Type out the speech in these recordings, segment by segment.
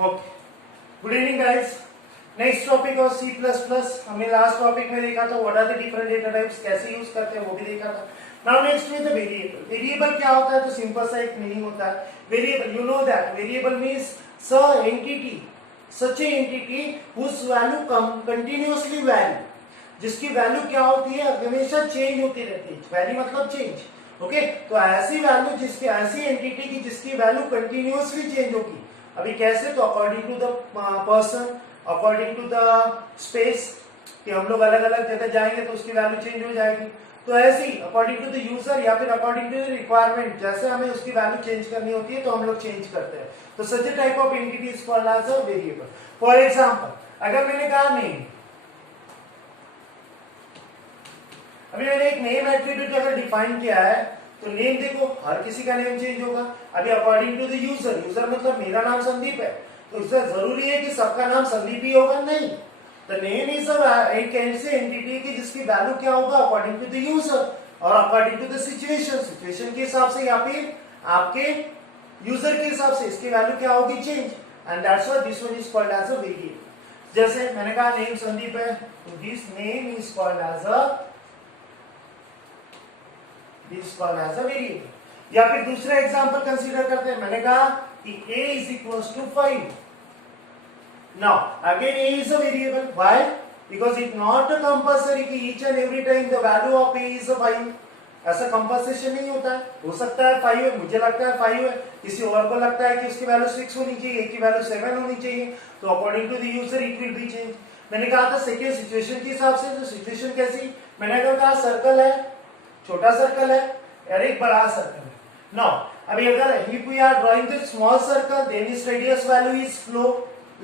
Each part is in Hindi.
Okay, good evening guys. Next topic और सी प्लस प्लस। हमने लास्ट टॉपिक में देखा था what are the different data types, कैसे यूज करते हैं वो भी देखा था। नाउ नेक्स्ट में द वेरिएबल। वेरिएबल क्या होता है? तो सिंपल सा एक मीनिंग होता है variable. You know that variable means such entity, such a entity whose value continuously value, जिसकी वैल्यू क्या होती है? हमेशा चेंज होती रहती है। वैल्यू मतलब चेंज। ओके, तो ऐसी वैल्यू जिसकी, ऐसी एंटिटी की जिसकी वैल्यू कंटिन्यूअसली चेंज होगी। अभी कैसे? तो according to the person, according to the space, कि हम लोग अलग अलग जगह जाएंगे तो उसकी वैल्यू चेंज हो जाएगी। तो ऐसे ही अकॉर्डिंग टू द यूजर या फिर अकॉर्डिंग टू द रिक्वायरमेंट, जैसे हमें उसकी वैल्यू चेंज करनी होती है तो हम लोग चेंज करते हैं। तो such a type of entity is called as a variable. For example, अगर मैंने कहा नेम, अभी मैंने एक नेम एट्रीब्यूट अगर डिफाइन किया है तो नेम देखो, हर किसी का नेम चेंज होगा। अभी according to the user, user मतलब मेरा नाम संदीप है, तो इससे जरूरी है कि सबका नाम संदीप ही होगा? नहीं। द नेम इज एक ऐसी एंटिटी की जिसकी वैल्यू क्या होगा? अकॉर्डिंग टू द यूजर और according to the situation, situation के हिसाब से या फिर आपके यूजर के हिसाब से इसकी वैल्यू क्या होगी? Change. And that's why this one is called as a variable. जैसे मैंने कहा नेम संदीप है, तो this name is called as a variable. या फिर दूसरा एग्जांपल कंसीडर करते हैं। मैंने कहा कि a is equals to 5. Now again a is a variable. Why? Because it not compulsory कि each and every time the value of a is a 5. ऐसा कंपल्सेशन नहीं होता है। हो सकता है 5 है, मुझे लगता है 5 है, किसी और को लगता है कि उसकी वैल्यू 6 होनी चाहिए, की वैल्यू 7 होनी चाहिए। तो according to the user it will be change. मैंने कहा था सेकेंड सिचुएशन के हिसाब से। तो सिचुएशन कैसी? मैंने अगर कहा सर्कल है, छोटा सर्कल है और एक बड़ा सर्कल है। नाउ अभी अगर if we are drawing the small circle then its radius value is flow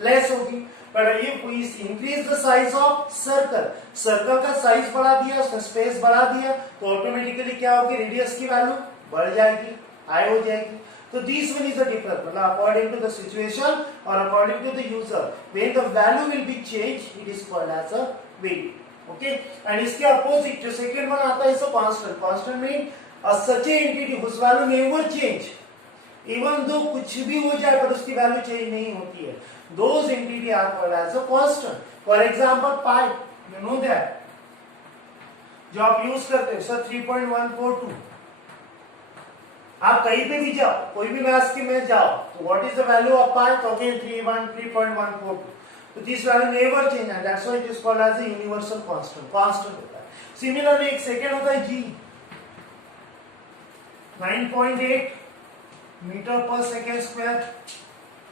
less होगी, but if we increase the size of circle, circle का साइज बढ़ा दिया, उसका स्पेस बढ़ा दिया, तो ऑटोमेटिकली क्या होगी? रेडियस की वैल्यू बढ़ जाएगी, हाई हो जाएगी। तो this one is the difference, मतलब अकॉर्डिंग टू द सिचुएशन और according to the user when the value will be change it is called as a variable. Okay, and इसके अपोजिट जो सेकंड वन आता है is a constant. Constant mean such a entity whose value never change, even though कुछ भी हो जाए पर उसकी वैल्यू चेंज नहीं होती है। Those entity are called as a constant. For example, pi, you know that, जो आप यूज करते हो सर 3.142। आप कहीं पे भी जाओ, कोई भी मैथ्स की में जाओ, तो what is the value of pi? तो अगेन 3.142। तो this value never change and that's why it is called as a universal constant. Constant होता है। सिमिलरली एक सेकंड होता है g, 9.8 meter per second square.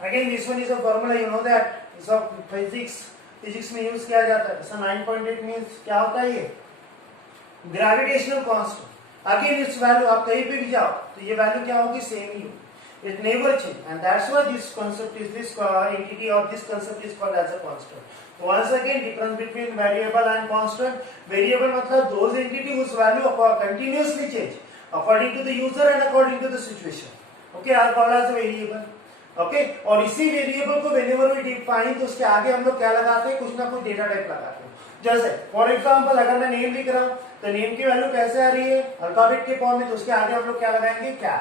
Again this one is a formula, you know that, is of physics में यूज किया जाता है। जैसा 9.8 मींस क्या होता है? ये gravitational constant. Again it's value आप कहीं पे भी जाओ तो ये वैल्यू क्या होगी? सेम ही होगी, it never change and that's why this concept is, this entity और this concept is called as a constant. तो once again difference between variable and constant. Variable मतलब those entity whose value continuously change according to the user and according to the situation, okay, are called as a variable. okay, और इसी वेरिएबल को whenever we define तो उसके आगे हम लोग क्या लगाते हैं? कुछ ना कुछ डेटा टाइप लगाते हैं। जैसे फॉर एग्जांपल अगर मैं नेम लिख रहा हूं तो नेम की वैल्यू कैसे आ रही है? अल्फाबेट के फॉर्म में, तो उसके आगे हम लोग क्या लगाएंगे? क्या।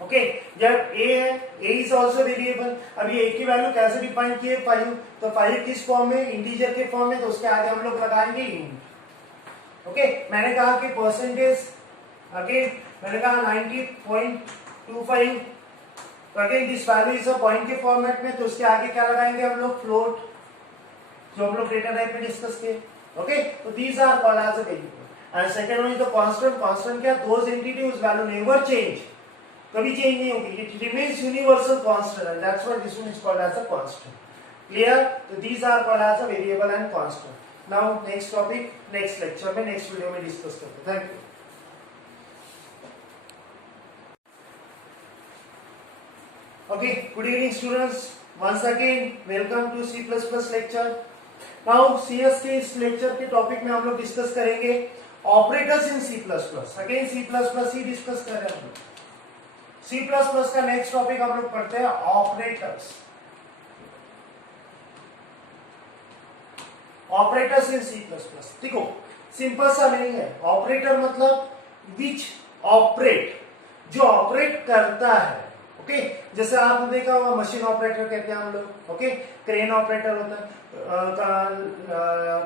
ओके, जब a है, a इज आल्सो वेरिएबल। अभी a की वैल्यू कैसे डिफाइन की है? 5। तो 5 किस फॉर्म में? इंटीजर के फॉर्म में, तो उसके आगे हम लोग लगाएंगे यूनिट। ओके, मैंने कहा कि परसेंटेज, अगेन मैंने कहा 90.25, तो again this value is a point के फॉर्मेट में, तो उसके आगे क्या लगाएंगे हम लोग? फ्लोट, जो हम लोग डेटा टाइप में डिस्कस किए। ओके, तो these are called as a variable. And second one is the constant. Constant क्या? Those entity whose value never change, कभी चेंज नहीं होगी, it remains universal constant and that's why this one is called as a constant. Clear? तो these are called as a variable and constant. Now next topic next lecture में, नेक्स्ट वीडियो में डिस्कस करते हैं। Thank you. Okay, good evening students. Once again, welcome to C++ lecture. Now CS के इस लेक्चर के टॉपिक में हम लोग डिस्कस करेंगे operators in C++। Again C++ he discuss कर रहे हैं हम लोग। C++ का नेक्स्ट टॉपिक हम लोग पढ़ते हैं ऑपरेटर्स। Operators in C++। देखो सिंपल सा मीनिंग है। ऑपरेटर मतलब विच ऑपरेट, जो ऑपरेट करता है। ओके जैसे आपने देखा होगा मशीन ऑपरेटर कहते हैं हम लोग, ओके क्रेन ऑपरेटर होता है,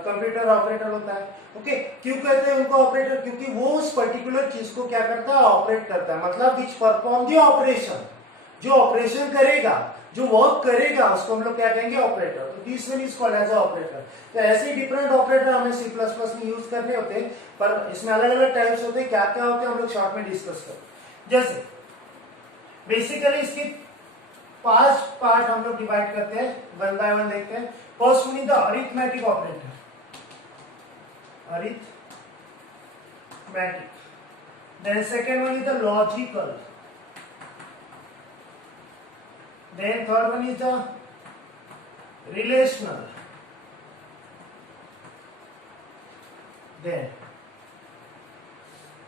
कंप्यूटर ऑपरेटर होता है, ओके क्यों कहते हैं उनको ऑपरेटर? क्योंकि वो उस पर्टिकुलर चीज को क्या करता है, ऑपरेट करता है, मतलब विच परफॉर्म द ऑपरेशन, जो ऑपरेशन करेगा, जो वर्क करेगा, उसको हम लोग क्या कहेंगे, ऑपरेटर। तो this one is called as operator. तो ऐसे ही डिफरेंट ऑपरेटर हमें C++ में यूज करने होते हैं, पर इसमें अलग अलग टाइप्स होते हैं, क्या क्या होते हैं हम लोग शॉर्ट में डिस्कस करते। जैसे बेसिकली इसके 5 पार्ट हम लोग डिवाइड करते हैं, वन बाय वन देखते हैं। First one is the arithmetic operator, arithmetic, then second one is the logical, then third one is the relational, then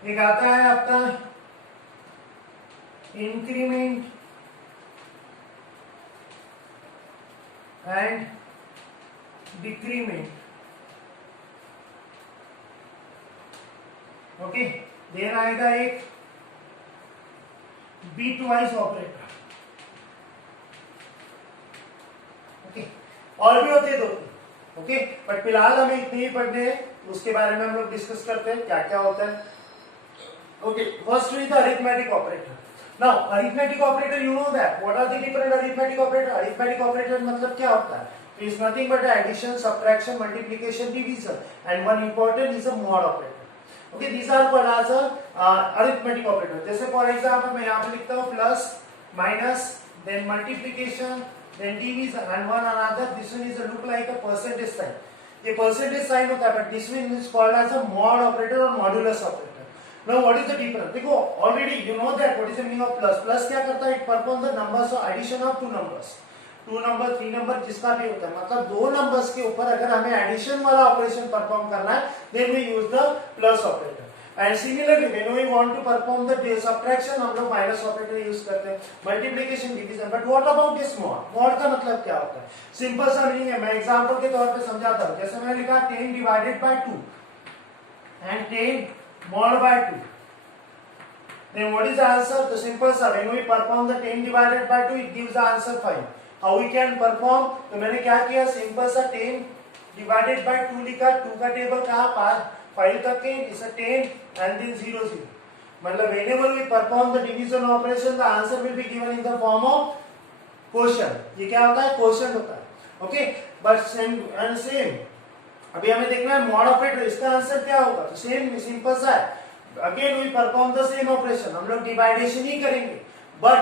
एक आता है आपका increment and decrement, okay then आएगा एक बीट वाइज ऑपरेटर, और भी होते हैं 2, ओके बट फिलहाल हमें इतने ही पढ़ने हैं, उसके बारे में हम लोग डिस्कस करते हैं क्या क्या होता है। Okay first is the arithmetic operator. Now arithmetic operator, you know that what are the different arithmetic operator? Arithmetic operator मतलब क्या होता है? Is nothing but addition, subtraction, multiplication, division, and one important is a mod operator. Okay these are called as arithmetic operator. जैसे फॉर एग्जांपल मैं यहां पे लिखता हूं plus, minus, then multiplication, then division and one another. This one is a look like a percentage sign. ये percentage sign होता है, but this one is called as a mod operator or modulus operator. Now what is the difference? देखो already you know that what is the meaning of plus. Plus क्या करता है? It performs the numbers or addition of two numbers. 2 number 3 number जिसका भी होता है, मतलब 2 नंबर्स के ऊपर अगर हमें एडिशन वाला ऑपरेशन परफॉर्म करना है, then we use the plus operator. And similarly, when we want to perform the subtraction, हम लोग माइनस ऑपरेटर यूज करते हैं, multiplication, division. But what about this mod? Mod का मतलब क्या होता है? सिंपल सा मीनिंग है, मैं एग्जांपल के तौर पे समझाता हूं। जैसे मैंने लिखा 10 divided by 2 and 10 mod by 2, then what is the answer? तो सिंपल सा, when we perform the 10 divided by 2, it gives the answer 5. How we can perform? तो मैंने क्या किया, सिंपल सा 10 डिवाइडेड बाय 2 लिखा, 2 का टेबल कहां, 5 तक के, इज 10 and then 0 0, मतलब whenever we perform the division operation, the answer will be given in the form of quotient. ये क्या होता है, quotient होता है, ओके बट सेम अभी हमें देखना है मॉड ऑपरेटर, इसका आंसर क्या होगा? तो सेम सिंपल सा है, again we perform the same operation, हम लोग डिवाइडेशन ही करेंगे, but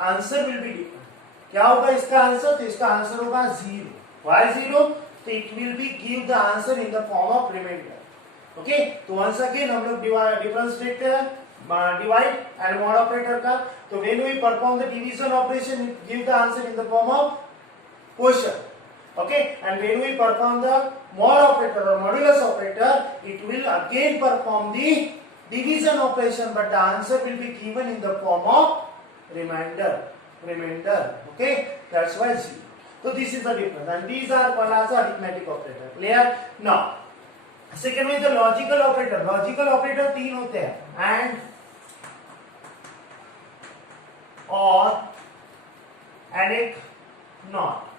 answer will be different. क्या होगा इसका आंसर? तो इसका आंसर होगा 0। व्हाई 0? तो it will be give the answer in the form of reminder. Okay तो वंस अगेन हम लोग डिफरेंस देखते हैं डिवाइड एंड मॉड ऑपरेटर का। तो when we perform the division operation, it give the answer in the form of quotient, okay and when we perform the mod operator और modulus operator, it will again perform the division operation, but the answer will be given in the form of reminder, okay that's why 0. So this is the difference, and these are called as arithmetic operator. Clear? Now second one is the logical operator. Logical operator 3 होते हैं, and, or, and एक not.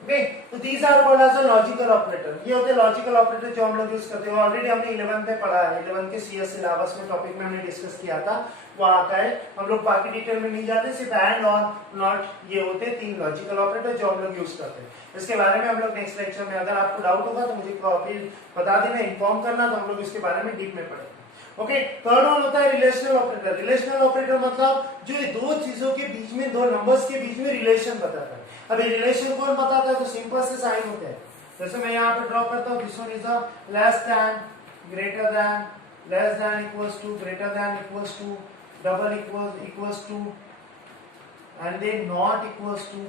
Okay, तो these are called as a logical operator. ये होते हैं logical operator जो हम लोग यूज करते हैं। ऑलरेडी हमने 11 पे पढ़ा है, 11 के CS सिलेबस में टॉपिक में हमने डिस्कस किया था, वो आता है। हम लोग बाकी डिटेल में नहीं जाते, सिर्फ एंड और नॉट ये होते हैं 3 लॉजिकल ऑपरेटर जो हम लोग यूज करते हैं। इसके बारे में हम लोग नेक्स्ट लेक्चर में, अगर आपको डाउट होगा तो मुझे कॉपी बता देना, इन्फॉर्म करना, तो हम लोग इसके बारे में डीप में पढ़ेंगे। ओके थर्ड वन होता है रिलेशनल ऑपरेटर। रिलेशनल ऑपरेटर मतलब जो ये दो चीजों के बीच में, दो नंबर्स के बीच में रिलेशन बताता है। अभी रिलेशन कौन बताता है? तो सिंपल से साइन होते हैं। जैसे मैं यहाँ पे ड्रॉ करता हूँ, this one is a less than, greater than, less than equals to, greater than equals to, double equals to, and then not equals to.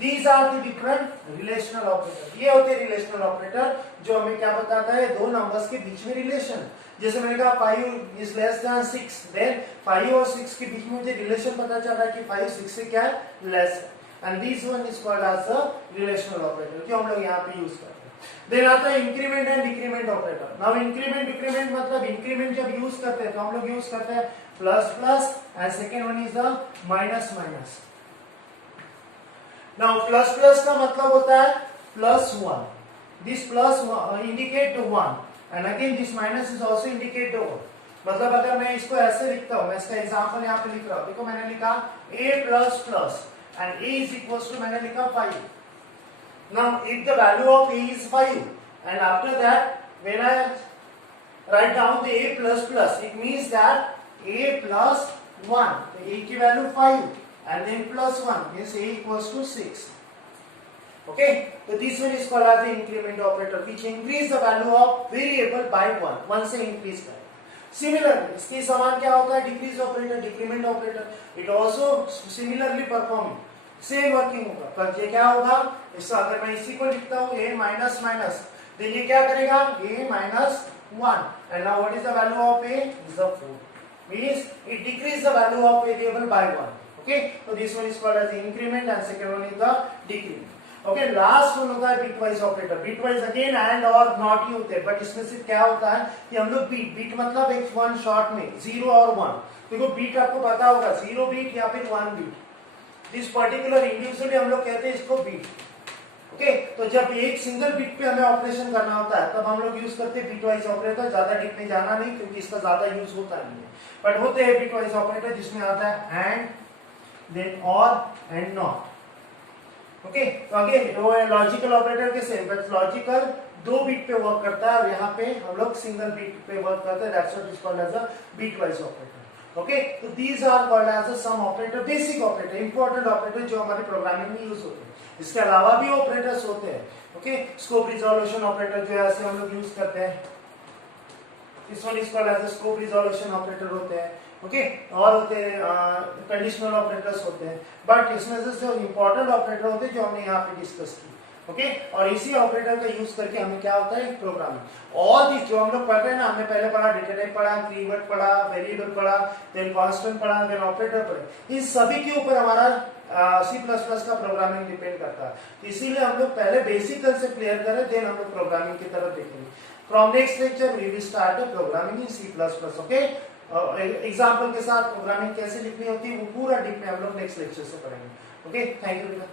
These are the different relational operator. ये होते हैं रिलेशनल ऑपरेटर जो हमें क्या बताता है, दो नंबर्स के बीच में रिलेशन। जैसे मैंने कहा 5 is less than 6, then 5 और 6 के बीच में मुझे रिलेशन पता चल रहा है कि 5 6 से क्या है, लेस है, and this one is called as a relational operator जो हम लोग यहाँ पे यूज करते हैं। देन आता है increment and decrement operator. Now increment decrement मतलब इंक्रीमेंट जब यूज करते हैं तो हम लोग यूज करते हैं plus plus and second one is the minus minus. Now plus plus का मतलब होता है plus one, this plus indicate one and again this minus is also indicate one. मतलब अगर मैं इसको ऐसे लिखता हूं, मैं इसका एग्जांपल यहाँ पे लिख रहा हूं, देखो मैंने लिखा a plus plus and a is equal to मैंने लिखा 5। Now if the value of a is 5 and after that when I write down the a plus plus, it means that a plus 1, so a की value 5 and then plus 1 means a equals to 6. Okay, so this one is called as the increment operator which increase the value of variable by 1 से increase करेगा। Similarly, इसके समान क्या होता है decrease operator, decrement operator, it also similarly performing, same working होगा। पर ये क्या होगा, इसका अगर मैं इसी को लिखता हूँ a माइनस माइनस, तो ये क्या करेगा a minus 1 and now what is the value of a is the 4, means it decrease the value of variable by 1। Okay, तो this one is called as increment and second one is the decrement. Okay, last one होता है bitwise operator. Bitwise again and और नॉट ही होते हैं, बट इसमें सिर्फ क्या होता है कि हम लोग बीट मतलब एक वन शॉट में 0 और 1, देखो बीट आपको पता होगा 0 बीट या फिर 1 बीट, दिस पर्टिकुलर इंडिविजुअली हम लोग कहते हैं इसको बीट। ओके, तो जब एक सिंगल बीट पे हमें ऑपरेशन करना होता है तब हम लोग यूज करते हैं बिटवाइज ऑपरेटर। ज्यादा डीप में जाना नहीं क्योंकि इसका ज्यादा यूज होता नहीं है, बट होते हैं बिटवाइज ऑपरेटर जिसमें आता है एंड देन और एंड नॉट। ओके, तो अगेन वो लॉजिकल ऑपरेटर के सेम, बट लॉजिकल 2 बीट पे वर्क करता है और यहाँ पे हम लोग सिंगल बीट पे वर्क करते हैं, that's what is called as a bitwise operator. Okay, तो these are called as a some operator, basic operator, important operator जो हमारे प्रोग्रामिंग में यूज होते हैं। इसके अलावा भी ऑपरेटर्स होते हैं। ओके, स्कोप रिजोल्यूशन ऑपरेटर जो है ऐसे हम लोग यूज करते हैं, this one is called as a scope resolution operator होते हैं। ओके, और होते हैं कंडीशनल ऑपरेटर्स होते हैं, बट इसमें से जो इंपॉर्टेंट ऑपरेटर होते हैं जो हमने यहाँ पे डिस्कस की। ओके, और इसी ऑपरेटर का यूज करके हमें क्या होता है प्रोग्रामिंग। ऑल दिस जो हम लोग पढ़ रहे हैं ना, हमने पहले पढ़ा डेटा टाइप पढ़ा, कीवर्ड पढ़ा, वेरिएबल पढ़ा, देन कांस्टेंट पढ़ा, देन ऑपरेटर पढ़े, इन सभी के ऊपर हमारा C++ का प्रोग्रामिंग डिपेंड करता है। इसीलिए हम लोग पहले बेसिक कंसेप्ट क्लियर करें, देन हम लोग प्रोग्रामिंग की तरफ देखेंगे। From next lecture we will start programming in C++। Okay, example के साथ प्रोग्रामिंग कैसे लिखनी होती है वो पूरा डीप में हम लोग नेक्स्ट लेक्चर से पढ़ेंगे। ओके, थैंक यू बेटा।